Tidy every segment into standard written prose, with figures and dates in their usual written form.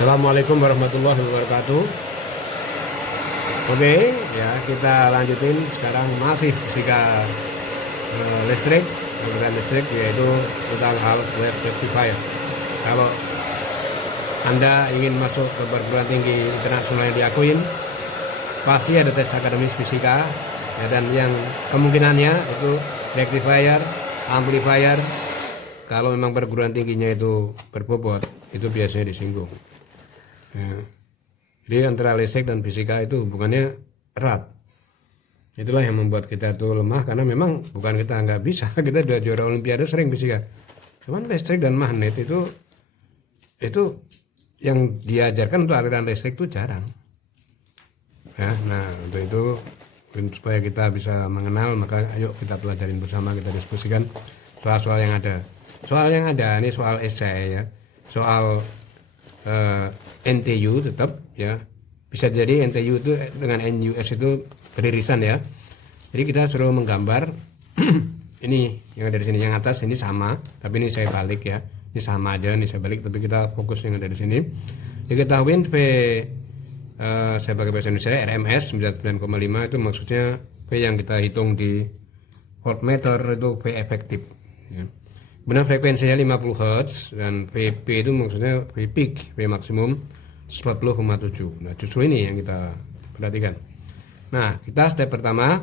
Assalamualaikum warahmatullahi wabarakatuh. Oke, ya kita lanjutin sekarang masih fisika listrik, aliran listrik yaitu tentang hal web rectifier. Kalau Anda ingin masuk ke perguruan tinggi internasional yang diakuin, pasti ada tes akademis fisika ya, dan yang kemungkinannya itu rectifier, amplifier. Kalau memang perguruan tingginya itu berbobot, itu biasanya disinggung. Ya. Jadi antara listrik dan fisika itu hubungannya erat. Itulah yang membuat kita tuh lemah karena memang bukan kita nggak bisa, kita udah juara olimpiade sering fisika. Cuman listrik dan magnet itu yang diajarkan untuk aliran listrik itu jarang. Ya, nah untuk itu supaya kita bisa mengenal, maka ayo kita pelajarin bersama, kita diskusikan soal-soal yang ada. Soal yang ada ini soal esai ya, soal NTU tetap ya, bisa jadi NTU itu dengan NUS itu beririsan ya. Jadi kita suruh menggambar ini yang ada di sini, yang atas ini sama tapi ini saya balik ya, ini sama aja, ini saya balik tapi kita fokus yang ada di sini. Diketahui saya pakai bahasa Indonesia RMS 99,5 itu maksudnya V yang kita hitung di voltmeter itu V efektif ya. Kemudian frekuensinya 50 Hz dan VP itu maksudnya V peak, V maksimum 40,7. Nah justru ini yang kita perhatikan. Nah kita step pertama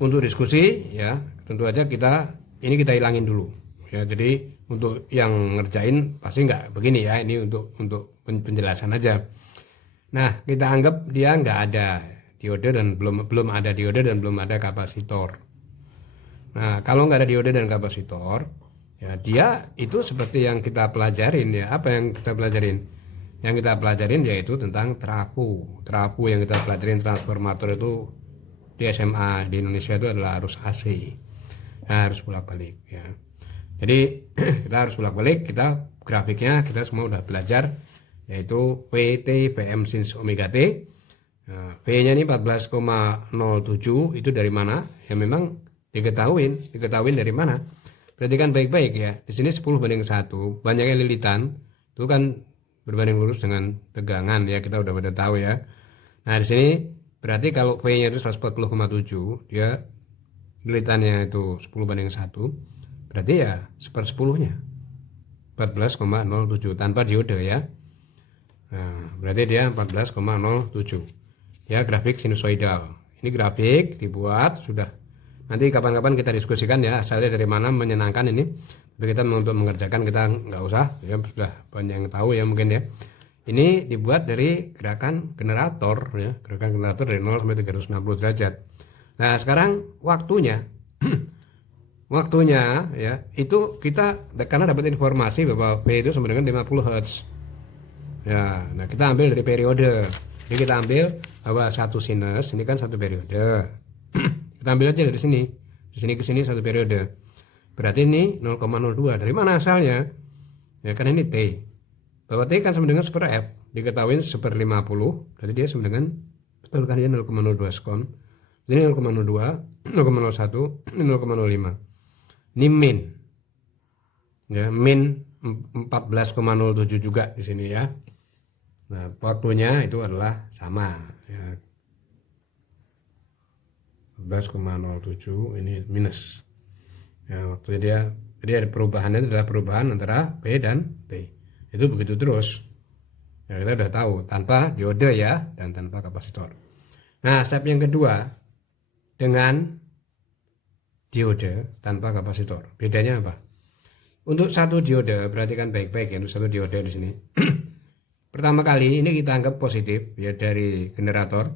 untuk diskusi ya, tentu aja kita hilangin dulu ya. Jadi untuk yang ngerjain pasti nggak begini ya, ini untuk penjelasan aja. Nah kita anggap dia nggak ada diode dan belum ada diode dan belum ada kapasitor. Nah kalau nggak ada diode dan kapasitor ya, dia itu seperti yang kita pelajarin ya. Apa yang kita pelajarin? Yang kita pelajarin yaitu tentang terapu yang kita pelajarin, transformator itu di SMA di Indonesia itu adalah arus AC. Nah, harus bolak-balik ya. Jadi kita harus bolak-balik, kita grafiknya kita semua udah belajar, yaitu VT Vm sin omega T. Nah, V-nya ini 14,07 itu dari mana? Ya memang diketahuin dari mana? Perhatikan baik-baik ya. Di sini 10:1, banyaknya lilitan itu kan berbanding lurus dengan tegangan ya, kita udah pada tahu ya. Nah, di sini berarti kalau V-nya itu 140,7, dia lilitannya itu 10:1, berarti ya 1/10-nya 14,07 tanpa diode ya. Nah, berarti dia 14,07. Ya, grafik sinusoidal. Ini grafik dibuat sudah. Nanti kapan-kapan kita diskusikan ya, asalnya dari mana, menyenangkan ini. Tapi kita untuk mengerjakan kita nggak usah, ya sudah banyak yang tahu ya mungkin ya. Ini dibuat dari gerakan generator ya, gerakan generator dari 0 sampai 360 derajat. Nah sekarang waktunya, ya itu kita karena dapat informasi bahwa V itu sama dengan 50 Hz. Ya, nah kita ambil dari periode. Jadi kita ambil bahwa satu sinus ini kan satu periode. Kita ambil aja dari sini. Di sini ke sini satu periode. Berarti ini 0,02. Dari mana asalnya? Ya kan ini T. Bahwa T kan sama dengan 1/F. Diketahui 1/50. Berarti dia sama dengan, betul kan dia 0,02 sekon. Ini 0,02, 0,01, ini 0,05. Ini min. Ya, min 14,07 juga di sini ya. Nah, waktunya itu adalah sama ya. 14,07 ini minus ya, waktunya dia. Jadi ada perubahannya, itu adalah perubahan antara P dan T. Itu begitu terus ya, kita udah tahu tanpa diode ya dan tanpa kapasitor. Nah step yang kedua dengan diode tanpa kapasitor, bedanya apa? Untuk satu diode, perhatikan baik-baik ya, untuk satu diode di sini. Pertama kali ini kita anggap positif ya, dari generator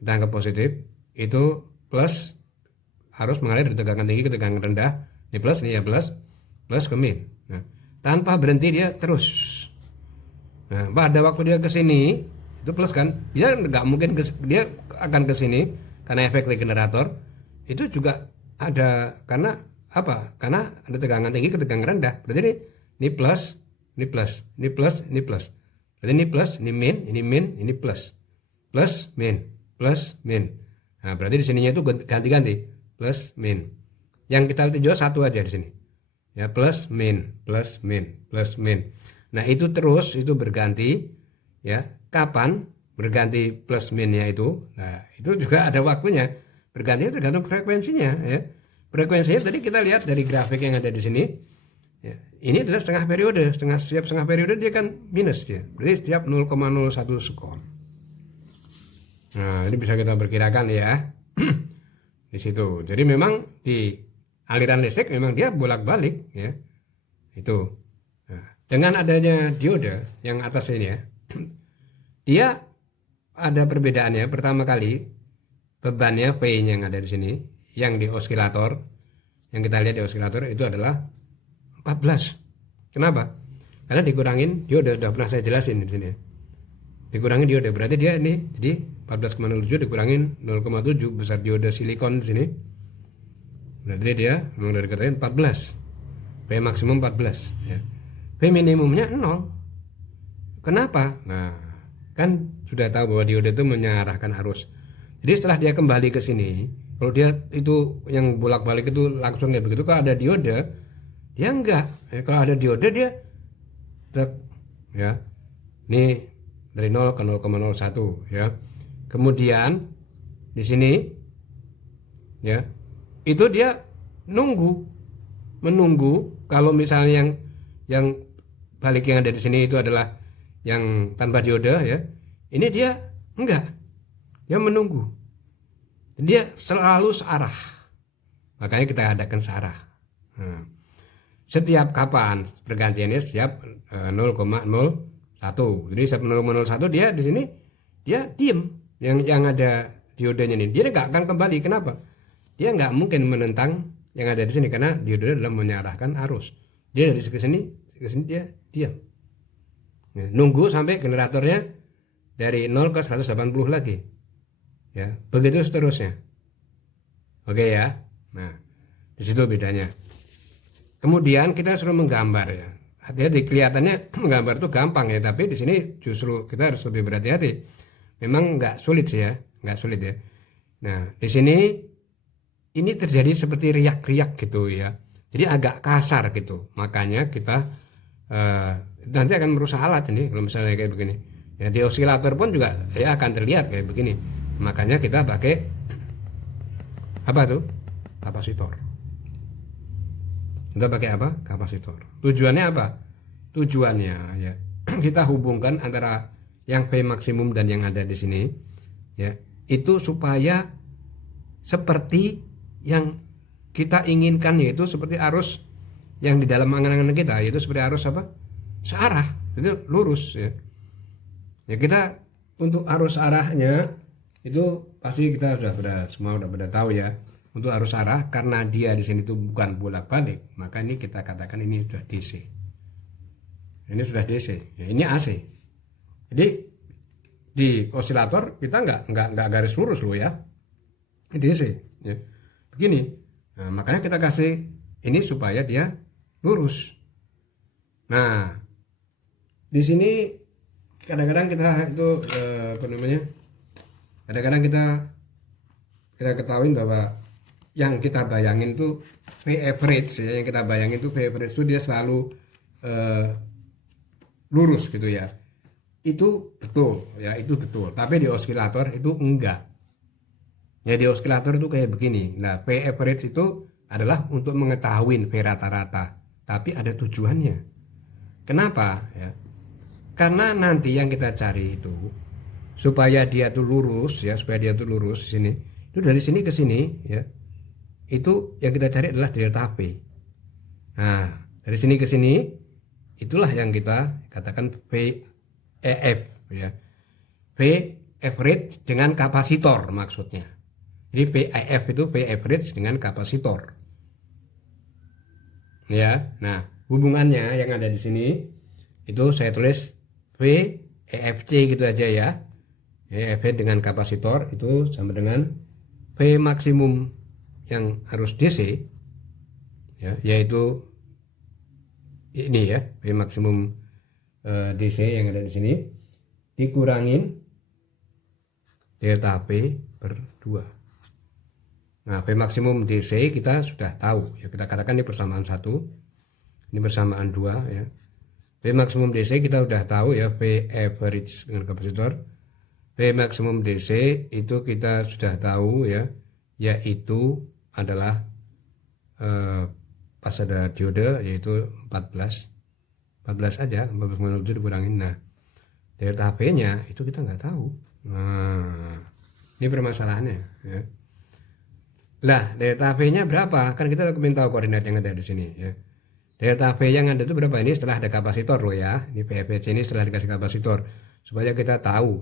kita anggap positif, itu plus harus mengalir dari tegangan tinggi ke tegangan rendah. Ini plus, ini ya plus ke min. Nah, tanpa berhenti dia terus. Nah, pada waktu dia ke sini itu plus kan, dia nggak mungkin dia akan ke sini karena efek regenerator itu juga ada, karena apa? Karena ada tegangan tinggi ke tegangan rendah. Berarti ini plus, ini plus, ini plus, ini plus. Berarti ini plus, ini min, ini plus. Plus, min, plus, min. Nah, berarti di sininya itu ganti-ganti. Plus, min. Yang kita lihat juga satu aja di sini. Ya, plus, min, plus, min, plus, min. Nah itu terus itu berganti ya. Kapan berganti plus minnya itu? Nah itu juga ada waktunya. Berganti tergantung frekuensinya ya. Frekuensinya tadi kita lihat dari grafik yang ada di sini. Ya, ini adalah setengah periode. Setiap setengah periode dia kan minus dia. Berarti setiap 0,01 sekon. Nah ini bisa kita perkirakan ya. Di situ. Jadi memang di aliran listrik memang dia bolak-balik ya. Itu. Nah, dengan adanya diode yang atas ini ya. Dia ada perbedaannya. Pertama kali bebannya V-nya yang ada di sini, yang di osilator, yang kita lihat di osilator itu adalah 14. Kenapa? Karena dikurangin diode, udah pernah saya jelasin di sini. Dikurangin diode, berarti dia ini jadi 14,07 dikurangin 0,7 besar diode silikon di sini. Berarti dia memang dari katanya 14. V maksimum 14 ya. V minimumnya 0. Kenapa? Nah, kan sudah tahu bahwa diode itu mengarahkan arus. Jadi setelah dia kembali ke sini, kalau dia itu yang bolak-balik itu langsung kayak begitu, kalau ada diode, dia enggak. Ya, kalau ada diode dia ya. Ini dari 0 ke 0,01 ya. Kemudian di sini ya, itu dia menunggu kalau misalnya yang balik yang ada di sini itu adalah yang tanpa diode ya. Ini dia enggak. Dia menunggu. Dia selalu searah. Makanya kita adakan searah. Nah, setiap kapan pergantiannya setiap 0,01. Jadi setiap 0,01 dia di sini dia diem. Yang ada diodenya ini dia nggak akan kembali. Kenapa? Dia nggak mungkin menentang yang ada di sini karena diode adalah menyarahkan arus. Dia dari ke sini dia diam. Ya, nunggu sampai generatornya dari 0 ke 180 lagi. Ya, begitu seterusnya. Oke ya. Nah, di situ bedanya. Kemudian kita suruh menggambar ya. Hati-hati, kelihatannya menggambar itu gampang ya, tapi di sini justru kita harus lebih berhati-hati. Memang nggak sulit sih ya, nggak sulit ya. Nah, di sini ini terjadi seperti riak-riak gitu ya. Jadi agak kasar gitu. Makanya kita nanti akan merusak alat ini kalau misalnya kayak begini. Ya, di osilator pun juga ya akan terlihat kayak begini. Makanya kita pakai apa tuh? Kapasitor. Kita pakai apa? Kapasitor. Tujuannya apa? Tujuannya ya kita hubungkan antara yang V maksimum dan yang ada di sini ya. Itu supaya seperti yang kita inginkan, yaitu seperti arus yang di dalam angan-angan kita, yaitu seperti arus apa? Searah. Itu lurus ya. Ya kita untuk arus arahnya itu pasti kita semua udah pada tahu ya. Untuk arus arah karena dia di sini tuh bukan bolak-balik, maka ini kita katakan ini sudah DC. Ini sudah DC. Ya, ini AC. Jadi di osilator kita nggak garis lurus loh ya. Ini DC. Ya. Begini. Nah, makanya kita kasih ini supaya dia lurus. Nah, di sini kadang-kadang kita itu apa namanya? Kadang-kadang kita ketahui bahwa yang kita bayangin tuh V average ya, yang kita bayangin tuh V average itu dia selalu lurus gitu ya. Itu betul ya, itu betul. Tapi di osilator itu enggak. Ya di osilator itu kayak begini. Nah, V average itu adalah untuk mengetahui V rata-rata, tapi ada tujuannya. Kenapa ya? Karena nanti yang kita cari itu supaya dia tuh lurus ya, supaya dia tuh lurus di sini. Itu dari sini ke sini ya. Itu yang kita cari adalah delta V. Nah, dari sini ke sini itulah yang kita katakan VEF ya. V average dengan kapasitor maksudnya. Jadi VEF itu V average dengan kapasitor. Ya. Nah, hubungannya yang ada di sini itu saya tulis VEFC gitu aja ya. EFC dengan kapasitor itu sama dengan V maksimum yang harus DC ya, yaitu ini ya, V maksimum DC yang ada di sini dikurangin delta V per 2. Nah, V maksimum DC kita sudah tahu ya, kita katakan ini persamaan 1, ini persamaan 2 ya. V maksimum DC kita udah tahu ya, V average dengan kapasitor. V maksimum DC itu kita sudah tahu ya, yaitu adalah pas ada diode yaitu 14 aja, 14,07 dikurangin. Nah, delta V-nya itu kita nggak tahu. Nah, ini permasalahannya ya. Lah, delta V-nya berapa? Kan kita minta koordinat yang ada di sini ya. Delta V yang ada itu berapa? Ini setelah ada kapasitor loh ya. Ini VFC ini setelah dikasih kapasitor. Supaya kita tahu.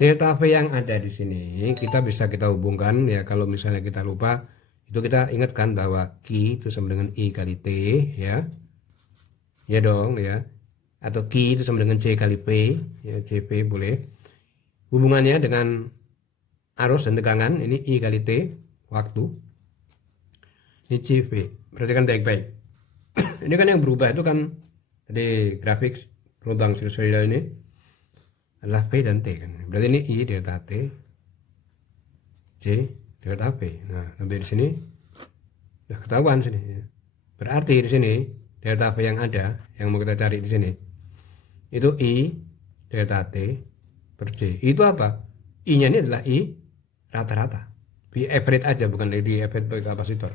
Delta V yang ada di sini kita bisa kita hubungkan ya. Kalau misalnya kita lupa, itu kita ingatkan bahwa Q itu sama dengan I kali T ya. Ya dong ya. Atau Q itu sama dengan C kali P ya, CP boleh. Hubungannya dengan arus dan tegangan ini I kali T waktu. Ini CV. Perhatikan baik-baik. Ini kan yang berubah itu kan di grafik lubang sinusoidal ini adalah P dan T kan. Berarti ini I delta T, C delta P. Nah, sampai di sini udah ketahuan sini. Berarti di sini delta V yang ada yang mau kita cari di sini itu I delta T per C. Itu apa? I-nya ini adalah I rata-rata. V average aja, bukan di average bagi kapasitor.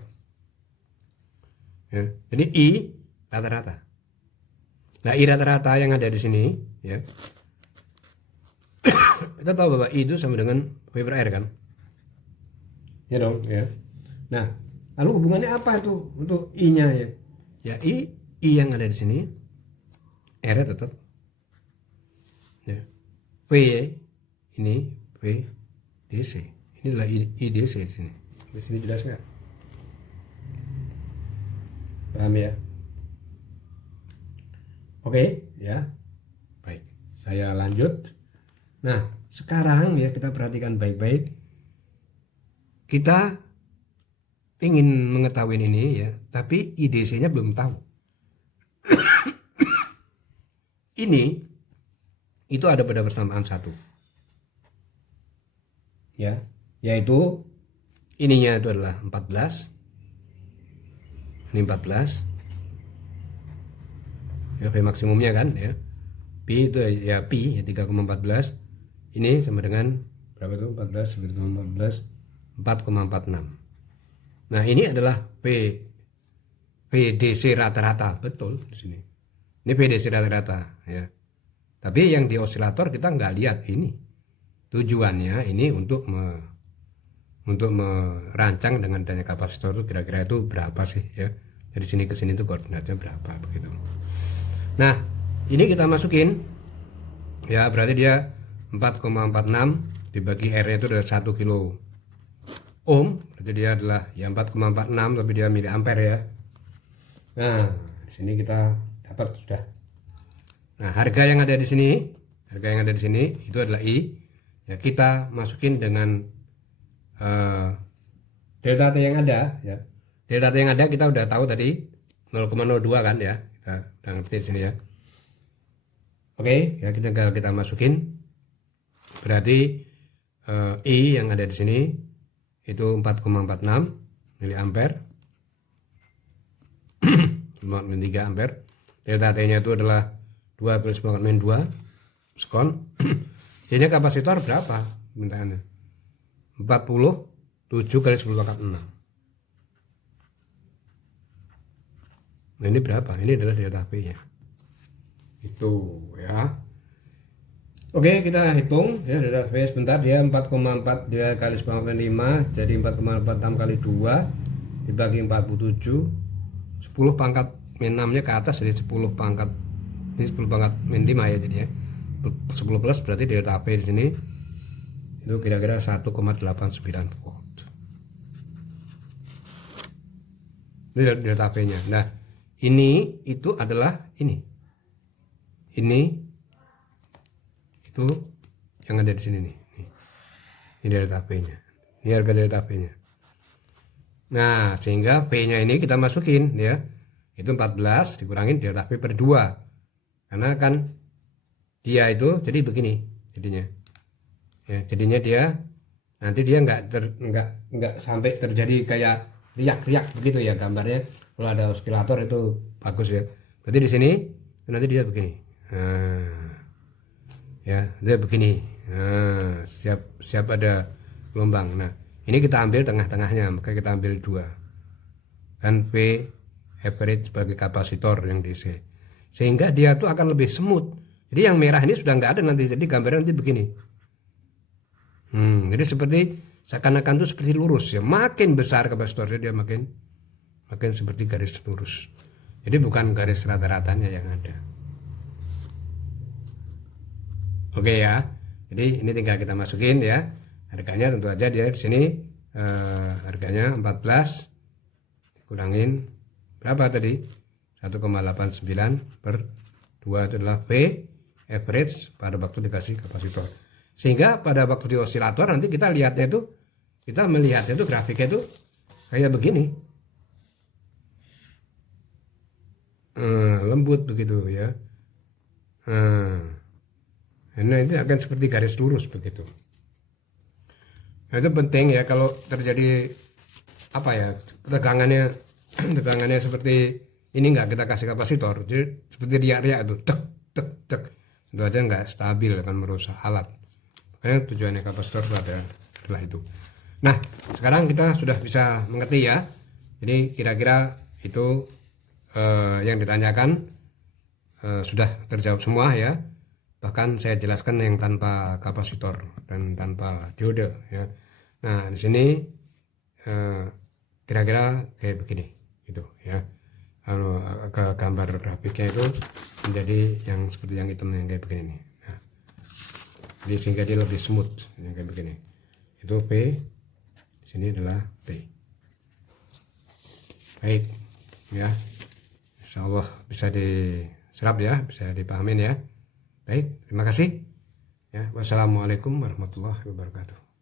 Ya, jadi I rata-rata. Nah, I rata-rata yang ada di sini ya. Kita tahu bahwa I itu sama dengan V per R kan? Ya dong, ya. Nah, lalu hubungannya apa itu untuk I-nya ya? Ya, I yang ada di sini R tetap ya. V ini V DC. Inilah I DC di sini. Di sini jelas nggak? Paham ya? Oke, ya. Baik. Saya lanjut. Nah, sekarang ya kita perhatikan baik-baik. Kita ingin mengetahui ini ya, tapi IDC-nya belum tahu. Ini itu ada pada persamaan satu. Ya, yaitu ininya itu adalah 14. Ini 14. Ya, V maksimumnya kan ya. Pi itu ya pi ya 3,14. Ini sama dengan berapa itu? 14 14 4,46. Nah, ini adalah VDC rata-rata, betul di sini. Ini VDC rata-rata ya. Tapi yang di osilator kita nggak lihat ini. Tujuannya ini untuk merancang dengan adanya kapasitor itu kira-kira itu berapa sih ya. Dari sini ke sini itu koordinatnya berapa begitu. Nah, ini kita masukin ya, berarti dia 4,46 dibagi R itu adalah 1 kilo ohm, berarti dia adalah ya 4,46 tapi dia miliampere ya. Nah, di sini kita dapat sudah. Nah, harga yang ada di sini itu adalah I. Ya, kita masukin dengan delta T yang ada ya. Delta T yang ada kita udah tahu tadi 0,02 kan ya. Kita udah ngerti di sini ya. Oke, ya kita masukin. Berarti I yang ada di sini itu 4,46 miliampere. 3 ampere. Delta T-nya itu adalah 2 sekon. Jadinya kapasitor berapa mintaannya? 47 kali 10 pangkat 6. Nah, ini berapa? Ini adalah delta P-nya. Itu ya. Oke, kita hitung ya delta P sebentar. Dia 4,4 dia kali 10 pangkat 5, jadi 4,46 kali 2 dibagi 47. 10 pangkat min 6 nya ke atas, jadi 10 pangkat ini 10 pangkat min 5 ya jadinya. 10 plus berarti delta P di sini itu kira-kira 1,89 volt. Ini delta P-nya. Nah, ini itu adalah ini itu yang ada di sini nih. Ini delta P-nya. Ini harga delta P-nya. Nah, sehingga P-nya ini kita masukin ya. Itu 14 dikurangin delta P per 2. Karena kan dia itu jadi begini jadinya. Ya, jadinya dia nanti dia nggak sampai terjadi kayak riak-riak begitu ya gambarnya. Kalau ada osilator itu bagus ya. Berarti di sini nanti dia begini. Ya, dia begini. Siap ada gelombang. Nah, ini kita ambil tengah-tengahnya, maka kita ambil 2. Dan V average sebagai kapasitor yang DC. Sehingga dia tuh akan lebih smooth. Jadi yang merah ini sudah nggak ada nanti, jadi gambarnya nanti begini. Jadi seperti seakan-akan tuh seperti lurus ya. Makin besar kapasitornya dia makin seperti garis lurus. Jadi bukan garis rata-ratanya yang ada. Oke ya. Jadi ini tinggal kita masukin ya. Harganya tentu aja dia di sini harganya 14 dikurangin berapa tadi? 1,89 per 2 itu adalah V average pada waktu dikasih kapasitor. Sehingga pada waktu di osilator nanti kita melihatnya itu grafiknya itu kayak begini. Lembut begitu ya. Nah, ini akan seperti garis lurus begitu. Nah, itu penting ya kalau terjadi apa ya, tegangannya seperti ini nggak kita kasih kapasitor, jadi seperti riak-riak itu tek tek tek, itu aja nggak stabil, akan merusak alat. Makanya tujuannya kapasitor adalah itu. Nah, sekarang kita sudah bisa mengerti ya. Jadi kira-kira itu yang ditanyakan sudah terjawab semua ya. Bahkan saya jelaskan yang tanpa kapasitor dan tanpa diode ya. Nah, di sini kira-kira kayak begini gitu ya. Ke gambar grafiknya itu menjadi yang seperti yang hitam yang kayak begini nih. Nah, jadi sehingga dia lebih smooth yang kayak begini. Itu P, di sini adalah P. Baik ya. Insya Allah bisa diserap ya, bisa dipahamin ya. Baik, terima kasih. Ya, wassalamualaikum warahmatullahi wabarakatuh.